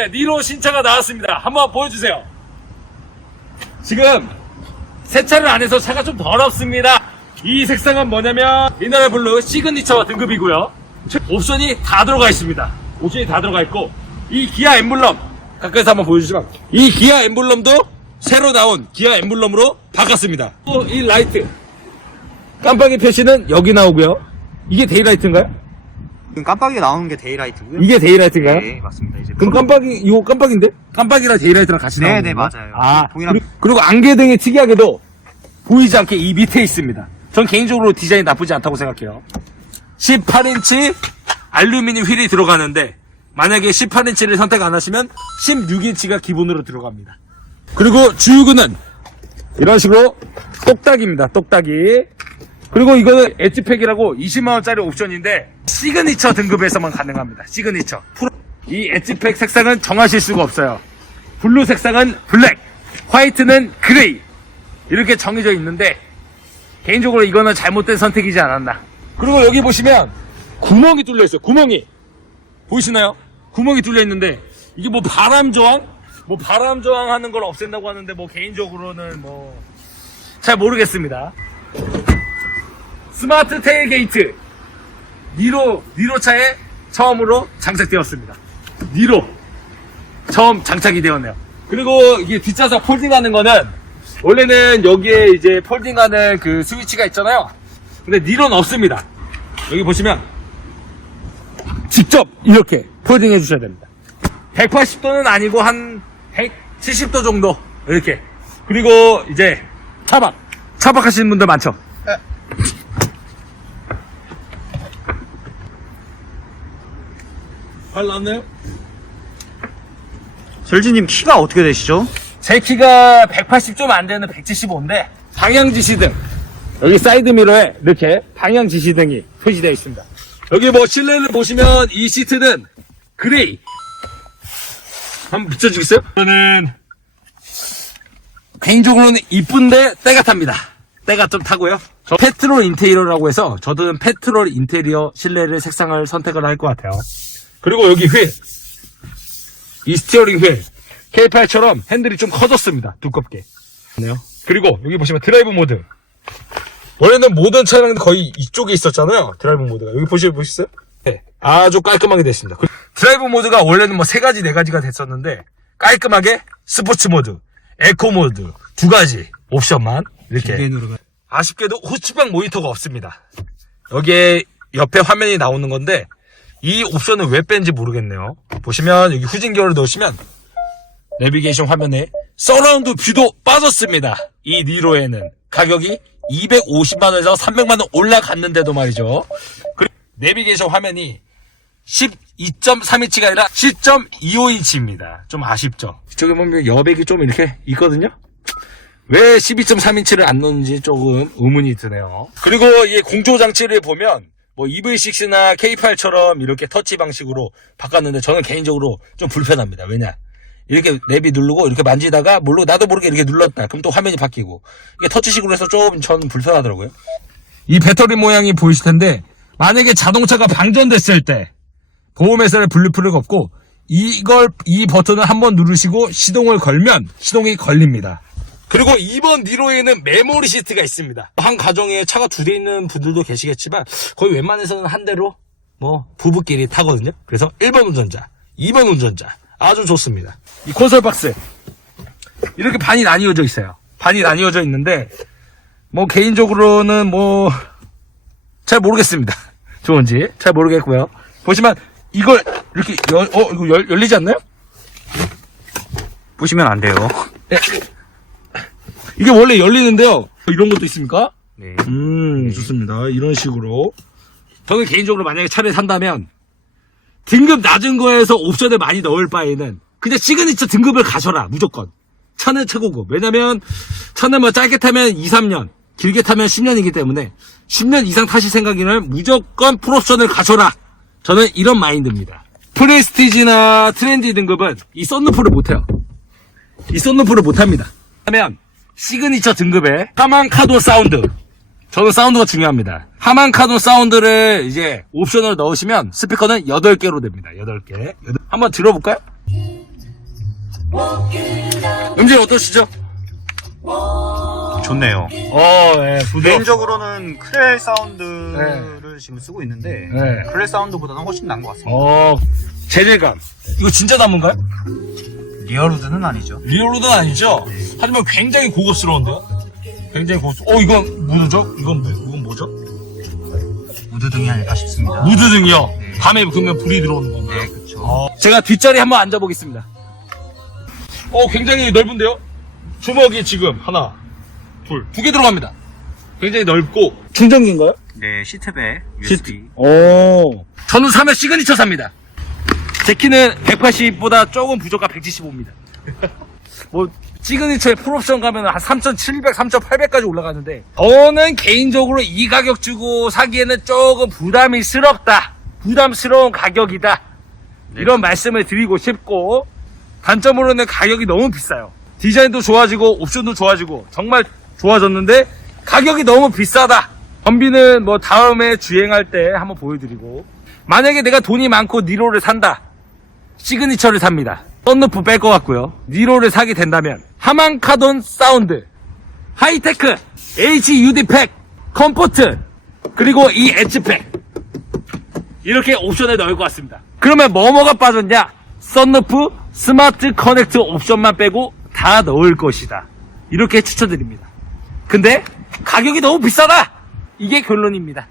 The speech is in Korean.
네, 니로 신차가 나왔습니다. 한번 보여주세요. 지금 세차를 안 해서 차가 좀 더럽습니다. 이 색상은 뭐냐면 미네랄 블루 시그니처 등급이고요. 옵션이 다 들어가 있습니다. 옵션이 다 들어가 있고 이 기아 엠블럼 가까이서 한번 보여주시면 이 기아 엠블럼도 새로 나온 기아 엠블럼으로 바꿨습니다. 또 이 라이트 깜빡이 표시는 여기 나오고요. 이게 데이라이트인가요? 지금 깜빡이가 나오는 게 데이라이트고요. 이게 데이라이트인가요? 네, 맞습니다. 이제 그럼 깜빡이 이거 깜빡인데? 깜빡이랑 데이라이트랑 같이 네, 나오는 네, 건가요? 맞아요. 아, 동일한- 그리고, 그리고 안개등이 특이하게도 보이지 않게 이 밑에 있습니다. 전 개인적으로 디자인이 나쁘지 않다고 생각해요. 18인치 알루미늄 휠이 들어가는데 만약에 18인치를 선택 안 하시면 16인치가 기본으로 들어갑니다. 그리고 주유구는 이런 식으로 똑딱입니다. 똑딱이. 그리고 이거는 엣지팩이라고 20만원짜리 옵션인데 시그니처 등급에서만 가능합니다. 시그니처. 이 엣지팩 색상은 정하실 수가 없어요. 블루 색상은 블랙, 화이트는 그레이. 이렇게 정해져 있는데 개인적으로 이거는 잘못된 선택이지 않았나. 그리고 여기 보시면 구멍이 뚫려 있어요. 구멍이. 보이시나요? 구멍이 뚫려 있는데 이게 뭐 바람 저항? 뭐 바람 저항하는 걸 없앤다고 하는데 뭐 개인적으로는 뭐 잘 모르겠습니다. 스마트 테일게이트 니로 니로 차에 처음으로 장착되었습니다. 니로 처음 장착이 되었네요. 그리고 이게 뒷좌석 폴딩하는 거는 원래는 여기에 이제 폴딩하는 그 스위치가 있잖아요. 근데 니로는 없습니다. 여기 보시면 직접 이렇게 폴딩 해 주셔야 됩니다. 180도는 아니고 한 170도 정도 이렇게 그리고 이제 차박 차박하시는 분들 많죠 발 났나요? 절지님 키가 어떻게 되시죠? 제 키가 180 좀 안 되는 175인데 방향 지시등 여기 사이드 미러에 이렇게 방향 지시등이 표시되어 있습니다. 여기 뭐 실내를 보시면 이 시트는 그레이 한번 비춰주겠어요? 저는 개인적으로는 이쁜데 때가 탑니다. 때가 좀 타고요. 저 페트롤 인테리어라고 해서 저도 페트롤 인테리어 실내를 색상을 선택을 할 것 같아요. 그리고 여기 휠. 이 스티어링 휠. K8처럼 핸들이 좀 커졌습니다. 두껍게. 네요. 그리고 여기 보시면 드라이브 모드. 원래는 모든 차량은 거의 이쪽에 있었잖아요. 드라이브 모드가. 여기 보시, 보셨어요? 네. 아주 깔끔하게 됐습니다. 그- 드라이브 모드가 원래는 뭐 세 가지, 네 가지가 됐었는데, 깔끔하게 스포츠 모드, 에코 모드, 두 가지 옵션만 이렇게. 아쉽게도 후치방 모니터가 없습니다. 여기에 옆에 화면이 나오는 건데 이 옵션을 왜 뺀지 모르겠네요. 보시면 여기 후진기어를 넣으시면 내비게이션 화면에 서라운드 뷰도 빠졌습니다. 이 니로에는 가격이 250만원에서 300만원 올라갔는데도 말이죠. 그리고 내비게이션 화면이 12.3인치가 아니라 10.25인치입니다. 좀 아쉽죠. 저기 보면 여백이 좀 이렇게 있거든요. 왜 12.3인치를 안 넣는지 조금 의문이 드네요. 그리고 이 공조 장치를 보면 뭐 EV6나 K8처럼 이렇게 터치 방식으로 바꿨는데 저는 개인적으로 좀 불편합니다. 왜냐? 이렇게 랩이 누르고 이렇게 만지다가 모르고 나도 모르게 이렇게 눌렀다. 그럼 또 화면이 바뀌고 이게 터치식으로 해서 좀 저는 불편하더라고요. 이 배터리 모양이 보이실 텐데 만약에 자동차가 방전됐을 때 보험회사를 필요가 없고 이걸 이 버튼을 한번 누르시고 시동을 걸면 시동이 걸립니다. 그리고 2번 니로에는 메모리 시트가 있습니다. 한 가정에 차가 두 대 있는 분들도 계시겠지만 거의 웬만해서는 한 대로 뭐 부부끼리 타거든요. 그래서 1번 운전자, 2번 운전자 아주 좋습니다. 이 콘솔 박스 이렇게 반이 나뉘어져 있어요. 반이 나뉘어져 있는데 뭐 개인적으로는 뭐 잘 모르겠습니다. 좋은지 잘 모르겠고요. 보시면 이걸 이렇게 열, 어 이거 열, 열리지 않나요? 보시면 안 돼요. 네. 이게 원래 열리는데요. 이런 것도 있습니까? 네. 음, 좋습니다. 이런 식으로. 저는 개인적으로 만약에 차를 산다면 등급 낮은 거에서 옵션을 많이 넣을 바에는 그냥 시그니처 등급을 가셔라. 무조건. 차는 최고고. 왜냐면 차는 뭐 짧게 타면 2, 3년, 길게 타면 10년이기 때문에 10년 이상 타실 생각이면 무조건 풀옵션을 가셔라. 저는 이런 마인드입니다. 프레스티지나 트렌디 등급은 이 썬루프를 못해요. 이 썬루프를 못합니다. 하면 시그니처 등급의 하만카도 사운드. 저는 사운드가 중요합니다. 하만카도 사운드를 이제 옵션으로 넣으시면 스피커는 8개로 됩니다. 8개. 한번 들어볼까요? 음질 어떠시죠? 좋네요. 어, 예, 부드럽. 개인적으로는 크렐 사운드를 지금 쓰고 있는데 네. 크렐 사운드보다는 훨씬 나은 것 같습니다. 어, 재질감. 이거 진짜 나무인가요? 리얼우드는 아니죠. 리얼로드는 아니죠? 하지만 굉장히 고급스러운데요? 굉장히 고급스 어, 이건 무드죠? 이건, 무, 이건 뭐죠? 우드등이 아닐까 싶습니다. 무드등이요. 네. 밤에 그러면 불이 들어오는 건가요? 네, 그렇죠. 제가 뒷자리 한번 앉아보겠습니다. 어, 굉장히 넓은데요? 주먹이 지금 하나, 둘, 두 개 들어갑니다. 굉장히 넓고. 충전기인가요? 네, 시트백 USB. 오. 저는 사면 시그니처 삽니다. 제 키는 180보다 조금 부족한 175입니다. 뭐, 시그니처에 풀옵션 가면 한 3,700, 3,800까지 올라가는데, 저는 개인적으로 이 가격 주고 사기에는 조금 부담이 스럽다. 부담스러운 가격이다. 이런 말씀을 드리고 싶고, 단점으로는 가격이 너무 비싸요. 디자인도 좋아지고, 옵션도 좋아지고, 정말 좋아졌는데, 가격이 너무 비싸다. 전비는 뭐 다음에 주행할 때 한번 보여드리고, 만약에 내가 돈이 많고 니로를 산다. 시그니처를 삽니다. 썬루프 뺄 것 같고요. 니로를 사게 된다면 하만카돈 사운드, 하이테크, HUD 팩, 컴포트, 그리고 이 엣지 팩 이렇게 옵션을 넣을 것 같습니다. 그러면 뭐뭐가 빠졌냐? 썬루프, 스마트 커넥트 옵션만 빼고 다 넣을 것이다. 이렇게 추천드립니다. 근데 가격이 너무 비싸다! 이게 결론입니다.